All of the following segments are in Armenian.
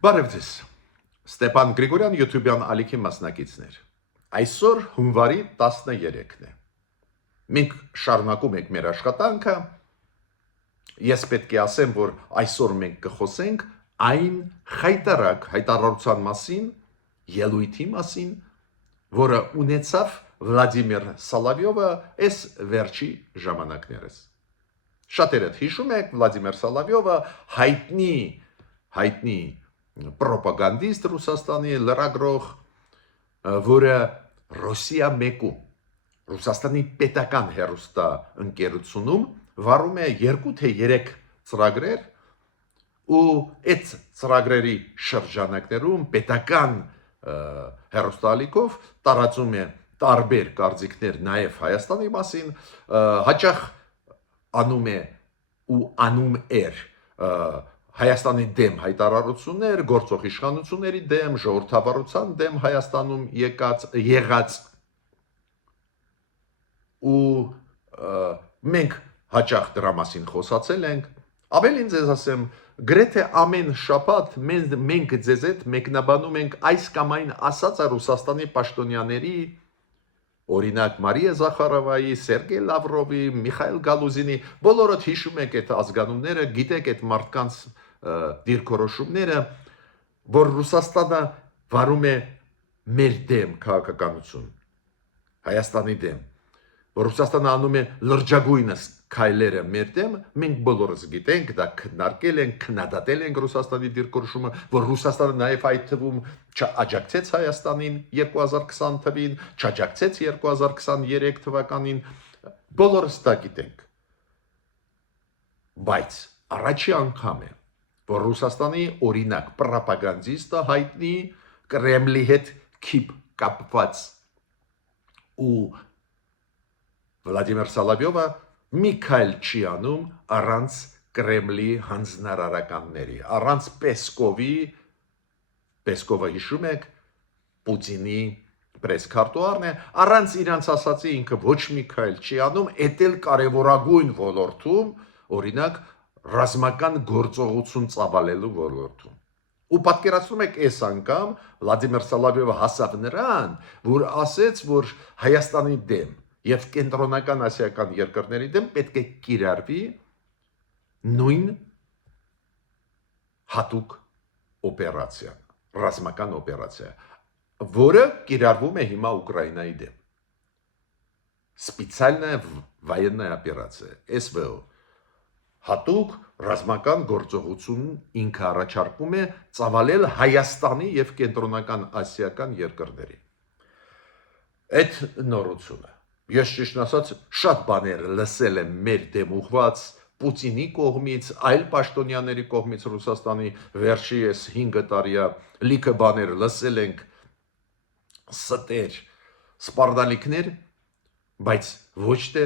Բարև ձեզ, Ստեփան Գրիգորյան YouTube-յան ալիքի մասնակիցներ։ Այսօր հունվարի 13-ն է։ Մենք շարունակում ենք մեր աշխատանքը։ Ես պետք է ասեմ, որ այսօր մենք կխոսենք այն հայտարարության մասին, ելույթի մասին, որը ունեցավ Վլադիմիր Սոլովյովը այս վերջի ժամանակներս։ Շատերդ հիշում եք, Վլադիմիր Սոլովյովը հայտնի պրոպագանդիստ Ռուսաստանի լրագրող, որը Ռոսիա 1-ում Ռուսաստանի պետական հեռուստա ընկերությունում վարում է 2 թե 3 ծրագրեր ու այդ ծրագրերի շրջանակներում պետական հեռուստալիքով տարածում է տարբեր կարծիքներ նաև Հայաստանի մասին, հաճախ անում է ու անում էր Հայաստանի դեմ հայտարարություններ, գործող իշխանությունների դեմ, ժողովրդավարության դեմ Հայաստանում եղած ու մենք հաճախ դրա մասին խոսացել ենք, ավելին ձեզ ասեմ, գրեթե ամեն շաբաթ մենք ձեզ հետ մեկնաբանում ենք այս կամ այն ասածը Ռուսաստանի պաշտոնյաների, օրինակ Մարիա Զախարովայի, Սերգեյ Լավրովի, Միխայել Գալուզինի, բոլորդ հիշում եք այդ ազգանունները, գիտեք այդ մարդկանց դիրքորոշումները, որ Ռուսաստանը վարում է մեր դեմ քաղաքականություն, Հայաստանի դեմ, որ Ռուսաստանը անում է լրջագույնս քայլերը մեր դեմ, մենք բոլորս գիտենք, դա քննարկել ենք, քննադատել ենք Ռուսաստանի դիրքորոշումը, որ Ռուսաստանը նաև այդ թվում չաջակցեց Հայաստանին 2020 թվին, չաջակցեց 2023 թվականին, բոլորս դա գիտենք։ Բայց առաջի անգամ է, որ Ռուսաստանի օրինակ պրոպագանդիստը հայտնի Կրեմլի հետ քիփ կապված ու Վլադիմիր Սոլովյովը մի քայլ չի անում առանց Կրեմլի հանձնարարականների, առանց Պեսկովը հիշում եք, Պուտինի պրեսկարտուարն է, առանց իրանց ասացի ինքը ոչ մի քայլ չի անում, էդ էլ կարևորագույն ոլորտում, օրինակ ռազմական գործողություն ծավալելու ոլորտում։ Ու պատկերացնում եք այս անգամ Վլադիմիր Սոլովյովը հասավ նրան, որ ասեց, որ Հայաստանի դեմ եւ կենտրոնական ասիական երկրների դեմ պետք է կիրառվի նույն հատուկ օպերացիա, ռազմական օպերացիա, որը կիրառվում է հիմա Ուկրաինայի դեմ։ Специальная военная операция, ՍՎՕ, հատուկ ռազմական գործողություն ինքը առաջարկում է ծավալել Հայաստանի եւ կենտրոնական ասիական երկրների։ Այդ նորությունը ես ճիշտ ասած շատ բաներ լսել եմ մեր դեմ ուղված Պուտինի կողմից, այլ պաշտոնյաների կողմից Ռուսաստանի վերջի 5 տարիա լիքը բաներ լսել ենք, ստեր, սպառնալիքներ, բայց ոչ թե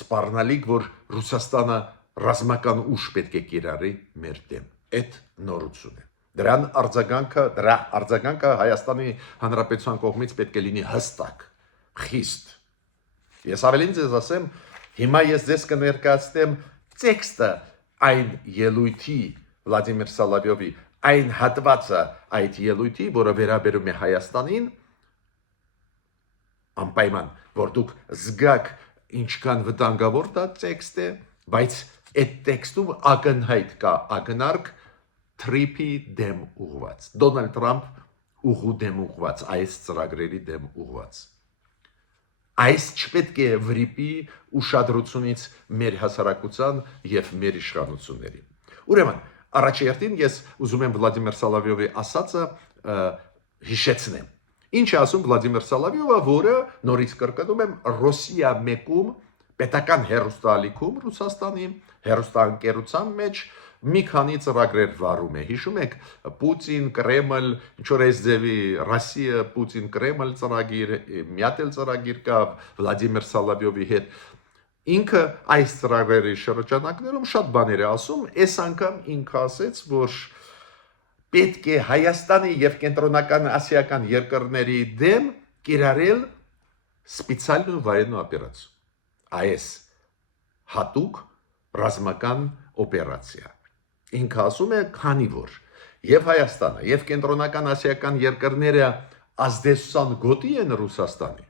սպառնալիք, որ Ռուսաստանը ռազմական ուժ պետք է կիրառի մեր դեմ։ Այդ նորություն է։ Դրա արձագանքը Հայաստանի Հանրապետության կողմից պետք է լինի հստակ, խիստ։ Ես ավելին ձեզ ասեմ, հիմա ես ձեզ կներկայացնեմ տեքստը այն ելույթի Վլադիմիր Սոլովյովի, այն հատվածը այդ ելույթի, որը վերաբերում է Հայաստանին, անպայման, որ դուք զգաք ինչքան վտանգավոր դա տեքստ է, բայց այդ տեքստում ակնհայտ կա ակնարկ Թրիփի դեմ ուղված, Դոնալդ Թրամփ ուղու դեմ ուղված, այս ծրագրերի դեմ ուղված։ Այս չպետք է վրիպի ուշադրությունից մեր հասարակության եւ մեր իշխանությունների։ Ուրեմն, առաջերտին ես ուզում եմ Վլադիմիր Սոլովյովի ասածը հիշեցնեմ։ Ինչ է ասում Վլադիմիր Սոլովյովը, որը նորից կրկնում եմ Ռոսիա 1-ում պետական հեռուստալիքում Ռուսաստանի հեռուստաընկերության մեջ մի քանի ծրագրեր վարում է։ Հիշում եք Պուտին, Կրեմլ, ինչ որ այս ձևի Ռոսիա, Պուտին, Կրեմլ ծրագիր, մի հատ էլ ծրագիր կա Վլադիմիր Սոլովյովի հետ։ Ինքը այս ծրագրերի շրջանակներում շատ բաներ է ասում, այս անգամ ինքը ասեց, որ պետք է Հայաստանի եւ կենտրոնական ասիական երկրների դեմ կիրառել специальную военную операцию։ Այս հատուկ ռազմական օպերացիա։ Ինքը ասում է, քանի որ եւ Հայաստանը եւ կենտրոնական ասիական երկրները ազդեցության գոտի են Ռուսաստանի,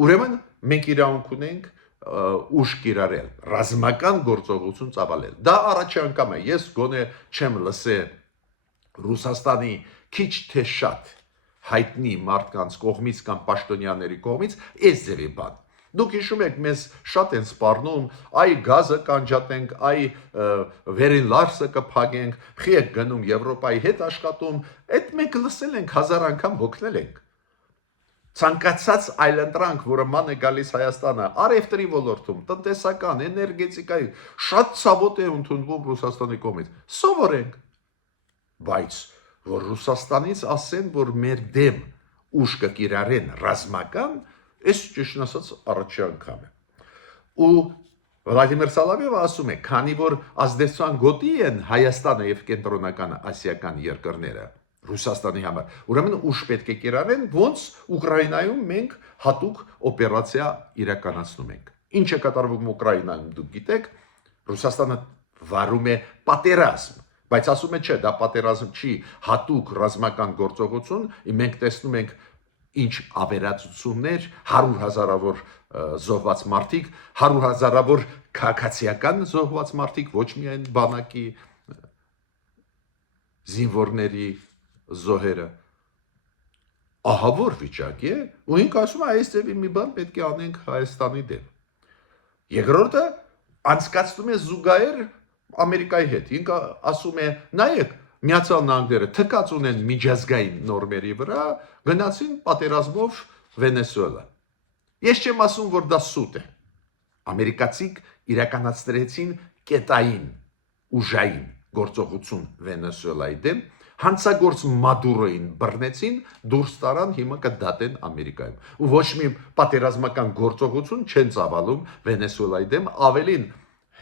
ուրեմն մենք իրավունք ունենք ուժ կիրառել, ռազմական գործողություն ծավալել։ Դա առաջի անգամ է, ես գոնե չեմ լսել Ռուսաստանի քիչ թե շատ հայտնի մարդկանց կողմից կամ պաշտոնյաների կողմից այս ձևի բան։ Դուք հիշում եք, մեզ շատ են սպառնում, այ գազը կանջատենք, այ վերին լարսը կփակենք, խի եք գնում Եվրոպայի հետ աշխատում, այդ մենք լսել ենք 1000 անգամ հոգնել ենք։ Ցանկացած այլընտրանք, որը ման է գալիս Հայաստանը, արևտրի ոլորտում, տնտեսական, էներգետիկայի, շատ ցավոտ է ընդունվում Ռուսաստանի կողմից։ Սովորենք, բայց որ Ռուսաստանից ասեն, որ մեր դեմ ուժ կկիրառեն ռազմական, այս ճիշտ ասած առաջի անգամ է։ Ու Վլադիմիր Սոլովյովը ասում է, քանի որ ազդեցության գոտի են Հայաստանը եւ կենտրոնական ասիական երկրները Ռուսաստանի համար, ուրեմն ուժ պետք է կիրառեն, ոնց Ուկրաինայում մենք հատուկ օպերացիա իրականացնում ենք։ Ինչ է կատարվում Ուկրաինայում, դուք գիտեք, Ռուսաստանը վարում է պատերազմ, բայց ասում է, չէ, դա պատերազմ չի, հատուկ ռազմական գործողություն, մենք տեսնում ենք ինչ ավերածություններ, 100,000-ավոր զոհված մարդիկ, 100,000-ավոր քաղաքացիական զոհված մարդիկ, ոչ միայն բանակի զինվորների զոհերը, ահա որ վիճակ է, ու ինք ասում է, այս ձևի մի բան պետք է անենք Հայաստանի դեմ։ Երկրորդը անցկացնում է զուգահեռ Ամերիկայի հետ, ինքը ասում է, նայեք, Միացյալ Նահանգները թքած ունեն միջազգային նորմերի վրա, գնացին պատերազմով Վենեսուելա։ Ես չեմ ասում, որ դա սուտ է։ Ամերիկացիք իրականացրեցին կետային ուժային գործողություն Վենեսուելայի դեմ, հանցագործ Մադուրոին բռնեցին, դուրս տարան, հիմա կդատեն Ամերիկայում։ Ու ոչ մի պատերազմական գործողություն չեն ծավալում Վենեսուելայի դեմ, ավելին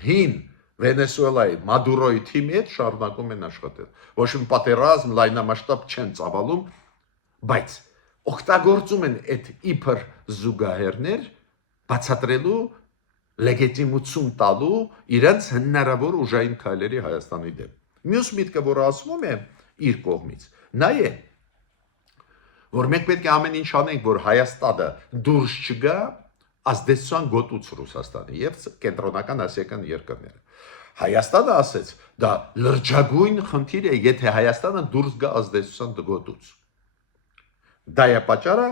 հին Վենեսուելայի Մադուրոյի թիմի հետ շարունակում են աշխատել։ Ոչ մի պատերազմ լայնամասշտաբ չեն ծավալում, բայց օգտագործում են այդ իբր զուգահեռներ բացատրելու լեգիտիմություն տալու իրենց հնարավոր ուժային քայլերի Հայաստանի դեմ։ Մյուս միտքը, որը ասվում է իր կողմից, նա է, որ մենք պետք է ամեն ինչ անենք, որ Հայաստանը դուրս չգա ազդեցության գոտուց Ռուսաստանի եւ կենտրոնական ասիական երկրները։ Հայաստանը ասեց, դա լրջագույն խնդիր է, եթե Հայաստանը դուրս գա ազդեցության գոտուց։ Դա է պատճառը,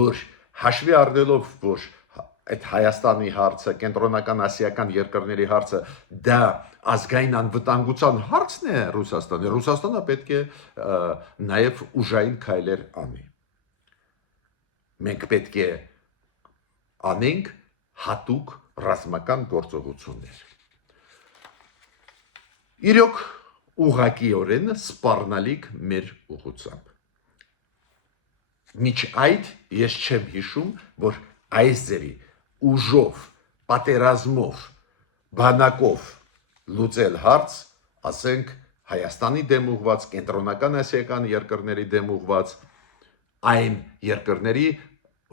որ հաշվի առնելով, որ այդ Հայաստանի հարցը, կենտրոնական ասիական երկրների հարցը, դա ազգային անվտանգության հարցն է Ռուսաստանի։ Ռուսաստանը պետք է նաև ուժային քայլեր անի։ Մենք պետք է անենք հատուկ ռազմական գործողություններ։ Իրոք ուղղակիորեն սպառնալիք մեր ուղղությամբ։ Միջ այդ ես չեմ հիշում, որ այս ձևի ուժով, պատերազմով, բանակով լուծել հարց, ասենք Հայաստանի դեմ ուղված, կենտրոնական ասիական երկրների դեմ ուղված, այն երկրների,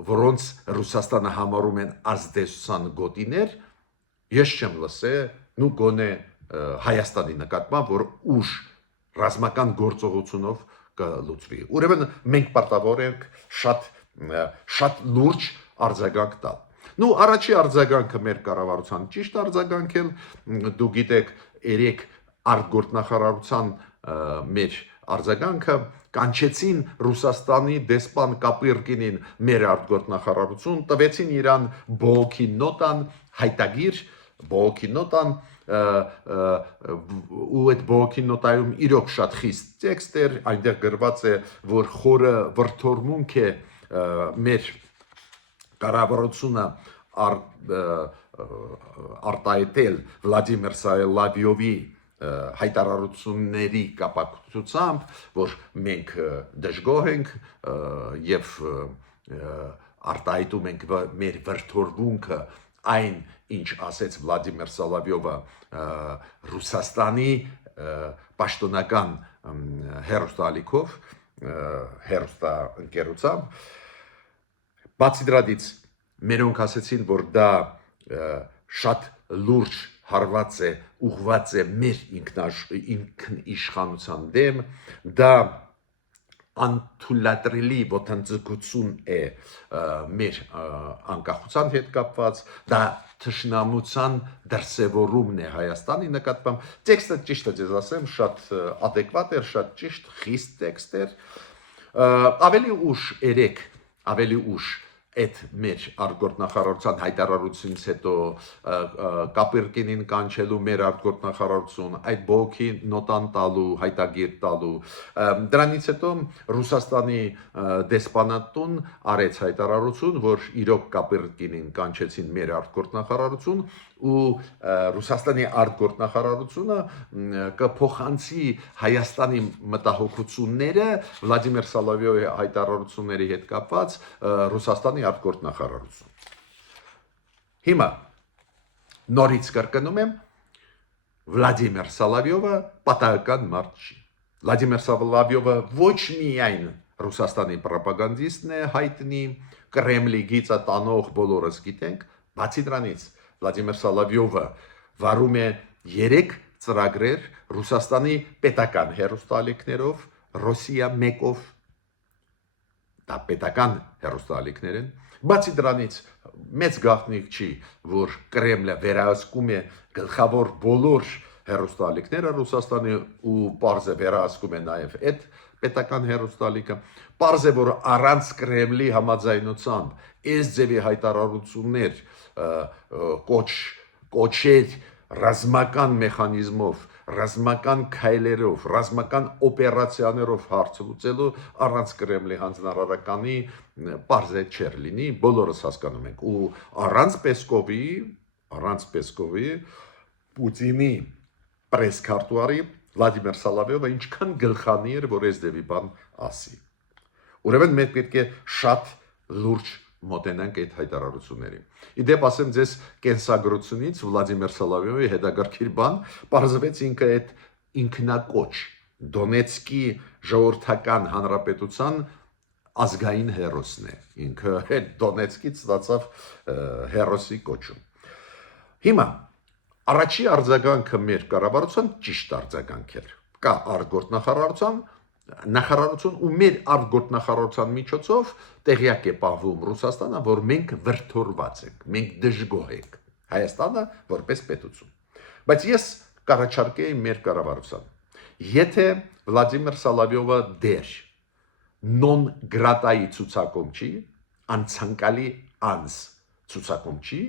որոնց Ռուսաստանը համարում են ազդեցության գոտիներ, ես չեմ լսել, նու գոնե Հայաստանի նկատմամբ, որ ուժ ռազմական գործողությունով կլուծվի։ Ուրեմն մենք պարտավոր ենք շատ լուրջ արձագանք տալ։ Նու առաջի արձագանքը մեր կառավարության ճիշտ արձագանք էլ, դու գիտեք, երեք արտգործնախարարության մեր արձագանքը կանչեցին Ռուսաստանի դեսպան Կապիրկինին մեր արտգործնախարարություն, տվեցին իրան բողոքի նոտան, հայտագիր բողոքի նոտան, ու այդ բողոքի նոտայում իրոք շատ խիստ տեքստ էր, այնտեղ գրված է, որ խորը վրթորմունք է մեր կառավարությունը արտահայտել Վլադիմիր Սոլովյովի հայտարարությունների կապակցությամբ, որ մենք դժգոհ ենք եւ արտահայտում ենք մեր վրթորմունքը այն, ինչ ասեց Վլադիմիր Սոլովյովը Ռուսաստանի պաշտոնական հեռուստաալիքով, հեռուստաընկերությամբ, բացի դրանից մերոնք ասեցին, որ դա շատ լուրջ հարված է, ուղված է մեր ինքնիշխանության դեմ, դա անթույլատրելի ոտնձգություն է մեր անկախության հետ կապված, դա թշնամության դրսևորումն է Հայաստանի նկատմամբ։ Տեքստը ճիշտ է ձեզ ասեմ, շատ adekvat էր, շատ ճիշտ, խիստ տեքստ էր։ Ավելի ուշ այդ մեր արտգործնախարարության հայտարարությունից հետո Կապիրկինին կանչելու մեր արտգործնախարարություն, այդ բողոքի նոտան տալու, հայտագիր տալու, դրանից հետո Ռուսաստանի դեսպանատուն արեց հայտարարություն, որ իրոք Կապիրկինին կանչեցին մեր արտգործնախարարություն ու Ռուսաստանի արտգործնախարարությունը կփոխանցի Հայաստանի մտահոգությունները Վլադիմիր Սոլովյովի հայտարարությունների հետ կապված Ռուսաստանի արտգործնախարարություն։ Հիմա նորից կրկնում եմ, Վլադիմիր Սոլովյովը պատահական մարդ չի։ Վլադիմիր Սոլովյովը ոչ միայն Ռուսաստանի պրոպագանդիստն է հայտնի, Կրեմլի գիծը տանող բոլորս գիտենք, բացի դրանից Վլադիմիր Սոլովյովը վարում է 3 ծրագրեր Ռուսաստանի պետական հեռուստաալիքներով, Ռոսիա 1-ով, դա պետական հեռուստաալիքներ են, բացի դրանից մեծ գաղտնիք չի, որ Կրեմլը վերահսկում է գլխավոր բոլոր հեռուստաալիքները Ռուսաստանի ու պարզ է վերահսկում է նաև այդ պետական հեռուստաալիքը, պարզ է, որ առանց Կրեմլի համաձայնությամբ այս ձևի հայտարարություններ կոչեր ռազմական մեխանիզմով, ռազմական քայլերով, ռազմական օպերացիաներով հարց լուծելու առանց Կրեմլի հանձնարարականի պարզ է չէր լինի, բոլորս հասկանում ենք, ու առանց Պեսկովի Պուտինի պրեսկարտուարի Վլադիմիր Սոլովյովը ինչքան գլխանի էր, որ այս դեպի բան ասի։ Ուրեմն մենք պետք է շատ լուրջ մոտենանք այդ հայտարարություններին։ Իդեպ ասեմ ձեզ կենսագրությունից Վլադիմիր Սոլովյովի հետաքրքիր բան, պարզվեց ինքը այդ ինքնակոչ Դոնեցկի ժողովրդական հանրապետության ազգային հերոսն է։ Ինքը այդ Դոնեցկից ստացավ հերոսի կոչում։ Հիմա առաջի արձագանքը մեր կառավարության ճիշտ արձագանք էր։ Կա արտգործնախարարություն ու մեր արտգործնախարարության միջոցով տեղյակ է պահվում Ռուսաստանը, որ մենք վրդովված ենք, մենք դժգոհ ենք, Հայաստանը որպես պետություն։ Բայց ես կառաջարկեի մեր կառավարության, եթե Վլադիմիր Սոլովյովը դեր նոն գրատայի ցուցակում չի, անցանկալի անձ ցուցակում չի,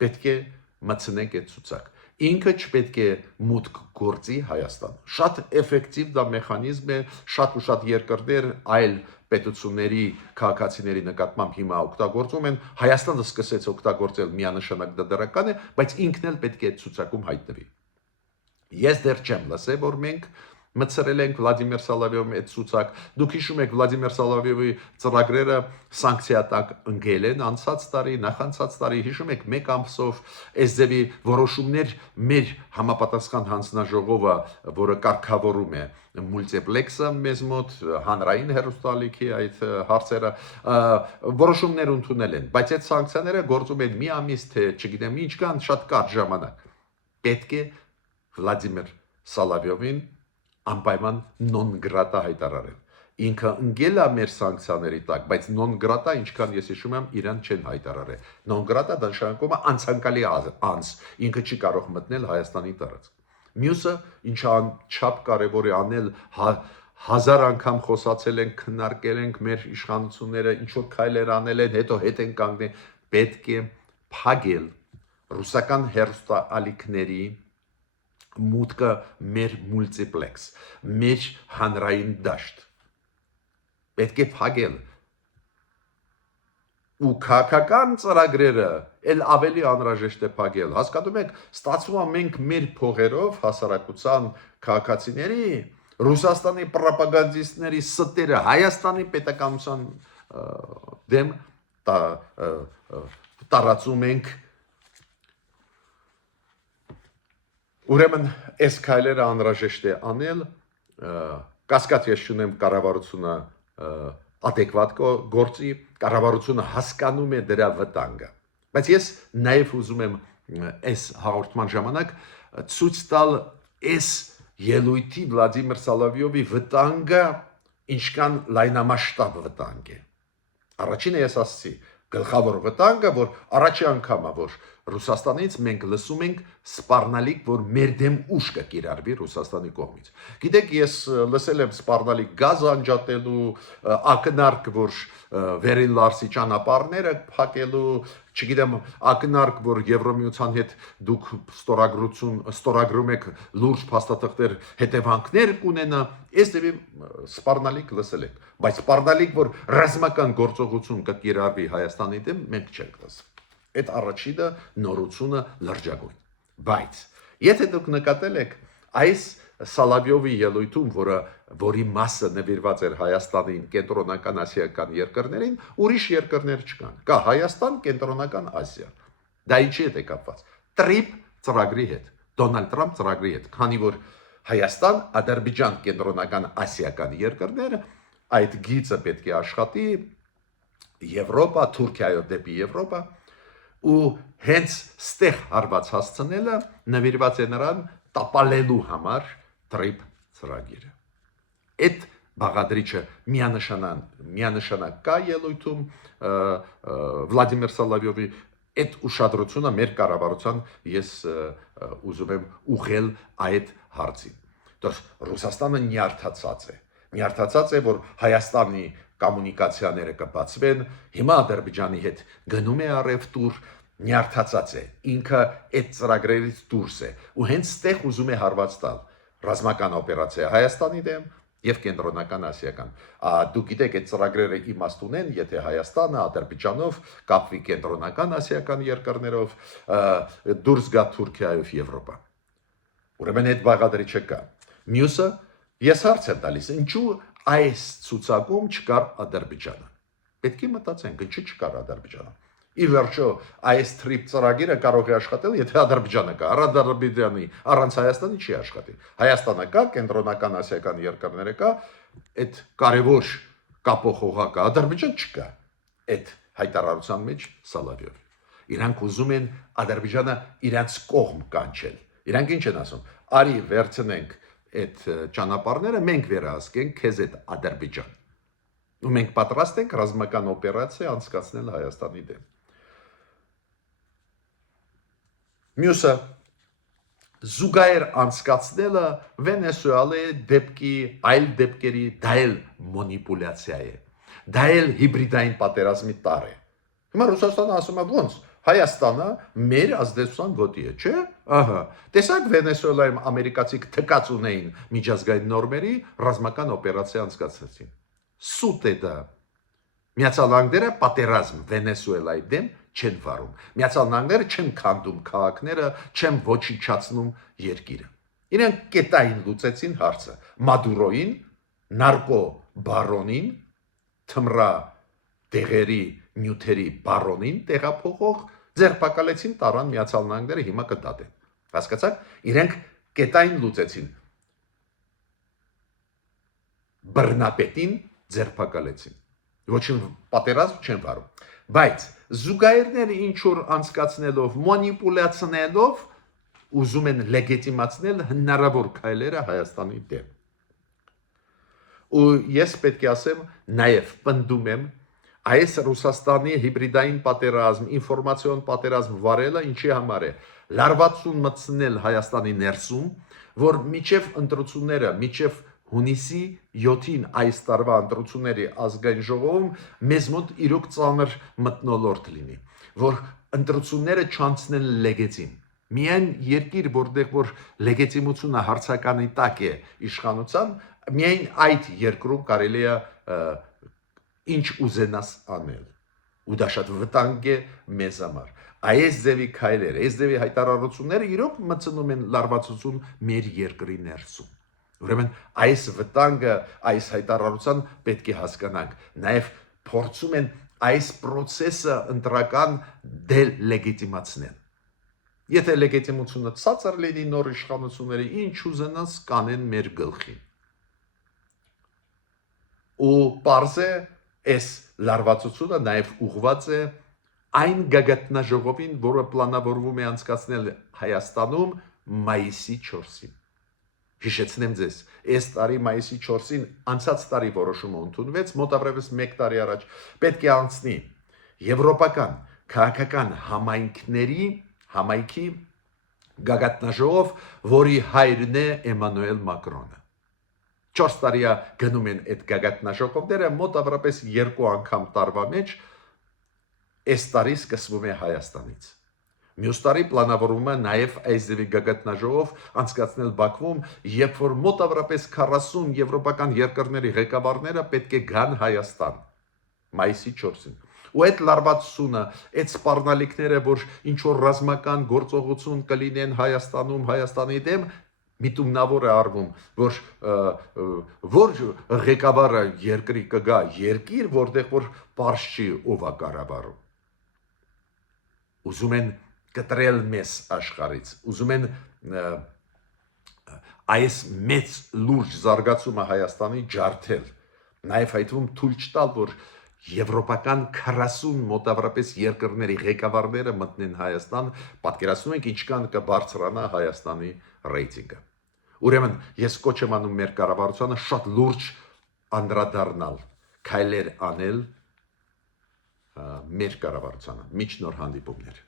պետք է մտցնենք այդ ցուցակ։ Ինքը չպետք է մուտք գործի Հայաստան։ Շատ էֆեկտիվ դա մեխանիզմ է, շատ ու շատ երկրներ այլ պետությունների քաղաքացիների նկատմամբ հիմա օգտագործում են, Հայաստանը սկսեց օգտագործել միանշանակ դա դրական է, բայց ինքն էլ պետք է ցուցակում հայտնվի։ Ես դեռ չեմ լսել, որ մենք մտցրել ենք Վլադիմիր Սոլովյովի այդ ցուցակ։ Դուք հիշում եք Վլադիմիր Սոլովյովի ծրագրերը սանկցիա տակ ընկել են անցած տարի, նախանցած տարի, հիշում եք 1 ամսով այս ձևի որոշումներ մեր համապատասխան հանձնաժողովը, որը կարգավորում է մուլտիպլեքսը մեզ մոտ, հանրային հեռուստաալիքի այդ հարցերը, որոշումներ ընդունել են, բայց այդ սանկցիաները գործում են մի ամիս, թե չգիտեմ ինչքան, շատ կարճ ժամանակ։ Պետք է Վլադիմիր Սոլովյովին անպայման նոն գրատա հայտարարել։ Ինքը ընկել է մեր սանկցիաների տակ, բայց նոն գրատա, ինչքան ես հիշում եմ, իրան չեն հայտարարել։ Նոն գրատա դա նշանակում է անցանկալի անձ, ինքը չի կարող մտնել Հայաստանի տարածք։ Մյուսը, ինչը անչափ կարևոր է անել, 1000 անգամ խոսացել ենք, քննարկել ենք մեր իշխանությունները, ինչ որ քայլեր անել են, հետո հետ են կանգնել, պետք է փակել ռուսական հեռուստաալիքների մուտքը մեր մուլտիպլեքս, մեր հանրային դաշտ։ Պետք է փակել։ Ու քաղաքական ծրագրերը էլ ավելի անհրաժեշտ է փակել։ Հասկանում եք, ստացվում է մենք մեր փողերով հասարակության քաղաքացիների Ռուսաստանի պրոպագանդիստների ստերը Հայաստանի պետականության դեմ տարածում ենք։ Ուրեմն այս քայլերը անհրաժեշտ է անել, կասկած ես չունեմ կառավարությունը adekvat գործի, կառավարությունը հասկանում է դրա վտանգը։ Բայց ես նաև ուզում եմ այս հաղորդման ժամանակ ցույց տալ այս ելույթի Վլադիմիր Սոլովյովի վտանգը ինչքան լայնամասշտաբ վտանգ է։ Առաջինը ես ասացի, գլխավոր վտանգը, որ առաջի անգամը, որ Ռուսաստանից մենք լսում ենք սպառնալիք, որ մեր դեմ ուժ կկիրառվի Ռուսաստանի կողմից։ Գիտեք, ես լսել եմ սպառնալիք գազ անջատելու, ակնարկ, որ Վերին Լարսի ճանապարհները փակելու, չգիտեմ, ակնարկ, որ Եվրոմիության հետ դուք ստորագրում եք լուրջ փաստաթղթեր, հետևանքներ կունենա, այս դեպի սպառնալիք լսել եք, բայց սպառնալիք, որ ռազմական գործողություն կկիրառվի Հայաստանի դեմ, մենք չենք լսել։ Այդ առաջինը նորությունը լրջագույն։ Բայց եթե դուք նկատել եք այս Սոլովյովի ելույթում, որի մասը նվիրված էր Հայաստանին, կենտրոնական ասիական երկրներին, ուրիշ երկրներ չկան։ Կա Հայաստան, կենտրոնական Ասիա։ Դա ինչի հետ է կապված։ TRIP ծրագրի հետ, Դոնալդ Թրամփ ծրագրի հետ, քանի որ Հայաստան, Ադրբեջան, կենտրոնական ասիական երկրները այդ գիծը պետք է աշխատի Եվրոպա, Թուրքիայով դեպի Եվրոպա, ու հենց ստեղ հարված հասցնելը նվիրված է նրան տապալելու համար TRIP ծրագիրը։ Այդ բաղադրիչը միանշանակ կա ելույթում Վլադիմիր Սոլովյովի այդ ուշադրությունը մեր կառավարության ես ուզում եմ ուղղել այդ հարցին։ Դեռ Ռուսաստանը նյարդացած է, որ Հայաստանի կոմունիկացիաները կբացվեն, հիմա Ադրբեջանի հետ գնում է առևտուր, նյարդացած է, ինքը այդ ծրագրերից դուրս է, ու հենց ստեղ ուզում է հարված տալ ռազմական օպերացիա Հայաստանի դեմ եւ կենտրոնական ասիական։ Դուք գիտեք, այդ ծրագրերը իմաստ ունեն, եթե Հայաստանը Ադրբեջանով կապվի կենտրոնական ասիական երկրներով, դուրս գա Թուրքիայով Եվրոպա։ Ուրեմն այդ բաղադրիչը կա։ Մյուսը ես հարց եմ տալիս, ինչու այս ցուցակում չկար Ադրբեջանը։ Պետք է մտածենք, ինչու չկար Ադրբեջանը։ Ի վերջո, այս TRIP ծրագիրը կարող է աշխատել, եթե Ադրբեջանը կա, Ադրբեջանի առանց Հայաստանի չի աշխատի։ Հայաստանը կա, կենտրոնական ասիական երկրները կա, այդ կարևոր կապոխողակը Ադրբեջան չկա։ Այդ հայտարարության մեջ Սոլովյով։ Իրանք ուզում են Ադրբեջանը իրանց կողմ կանչել։ Իրանք ինչ են ասում։ Արի վերցնենք այդ ճանապարհները, մենք վերահսկենք քեզ այդ Ադրբեջան։ Ու մենք պատրաստ ենք ռազմական օպերացիա անցկացնել Հայաստանի դեմ։ Մյուսը զուգահեռ անցկացնելը Վենեսուելայի դեպքի այլ դեպքերի դա էլ մանիպուլյացիա է։ Դա էլ հիբրիդային պատերազմի տար է։ Հիմա Ռուսաստանը ասում է ոնց Հայաստանը մեր ազդեցության գոտի է, չէ՞։ Ահա։ Տեսակ Վենեսուելայում ամերիկացիք թկած ունեին միջազգային նորմերի ռազմական օպերացիա անցկացրեցին։ Սուտ է դա։ Միացյալ Նահանգները պատերազմ Վենեսուելայի դեմ չեն վարում։ Միացյալ Նահանգները չեն քանդում քաղաքները, չեն ոչնչացնում երկիրը։ Իրենք կետային լուծեցին հարցը։ Մադուրոին, նարկո բարոնին, թմրա դեղերի նյութերի բարոնին տեղափոխող ձերբակալեցին տարան Միացյալ Նահանգները հիմա կդատեն։ Հասկացաք, իրենք կետային լուծեցին։ Բռնապետին ձերբակալեցին։ Ոչինչ պատերազմ չեն վարում։ Բայց զուգահեռները ինչ որ անցկացնելով, մանիպուլյացնելով ուզում են լեգիտիմացնել հնարավոր քայլերը Հայաստանի դեմ։ Ու ես պետք է ասեմ, նաև պնդում եմ այս Ռուսաստանի հիբրիդային պատերազմ, ինֆորմացիոն պատերազմ վարելը ինչի համար է։ Լարվածություն մտցնել Հայաստանի ներսում, որ միջև ընտրությունները, միջև հունիսի 7-ին այս տարվա ընտրությունների ազգային ժողովում մեզ մոտ իրոք ծանր մթնոլորտ լինի, որ ընտրությունները չանցնեն լեգիտիմ։ Միայն երկիր, որտեղ որ լեգիտիմությունը հարցականի տակ է իշխանության, միայն այդ երկրում կարելի է ինչ ուզենաս անել։ Ու դա շատ վտանգ է մեզ համար։ Այս ձևի քայլերը, այս ձևի հայտարարությունները իրոք մտցնում են լարվածություն մեր երկրի ներսում։ Ուրեմն այս վտանգը, այս հայտարարության պետք է հասկանանք։ Նաև փորձում են այս process-ը ընտրական դելեգիտիմացնել։ Եթե լեգիտիմությունը ցածր լինի նոր իշխանությունների, ինչ ուզենաս կանեն մեր գլխին։ Ու պարզ է, այս լարվածությունը նաև ուղղված է այն գագաթնաժողովին, որը պլանավորվում է անցկացնել Հայաստանում մայիսի 4-ին։ Հիշեցնեմ ձեզ, այս տարի մայիսի 4-ին անցած տարի որոշումը ընդունվեց, մոտավորապես 1 տարի առաջ պետք է անցնի եվրոպական քաղաքական համայնքի գագաթնաժողով, որի հայրն է Էմանուել Մակրոնը։ 4 տարիա գնում են այդ գագաթնաժողովները, մոտավորապես 2 անգամ տարվա մեջ, այս տարի սկսվում է Հայաստանից։ Մյուս տարի պլանավորվում է նաև այս գագաթնաժողով անցկացնել Բաքվում, երբ որ մոտավորապես 40 եվրոպական երկրների ղեկավարները պետք է գան Հայաստան մայիսի 4-ին։ Ու այդ լարվածությունը, այդ սպառնալիքները, որ ինչ որ ռազմական գործողություն կլինեն Հայաստանում, Հայաստանի դեմ, միտումնավոր է արվում, որ ղեկավարը երկրի կգա երկիր, որտեղ որ պարզ չի ով է կառավարում։ Ուզում են կտրել մեզ աշխարհից, ուզում են այս մեծ լուրջ զարգացումը Հայաստանի ջարդել, նաև հայտվում թույլ չտալ, որ եվրոպական 40 մոտավորապես երկրների ղեկավարները մտնեն Հայաստան, պատկերացնում եք ինչքան կբարձրանա Հայաստանի ռեյտինգը։ Ուրեմն ես կոչ եմ անում մեր կառավարությանը շատ լուրջ անդրադառնալ, քայլեր անել մեր կառավարությանը։ Մինչ նոր հանդիպումներ։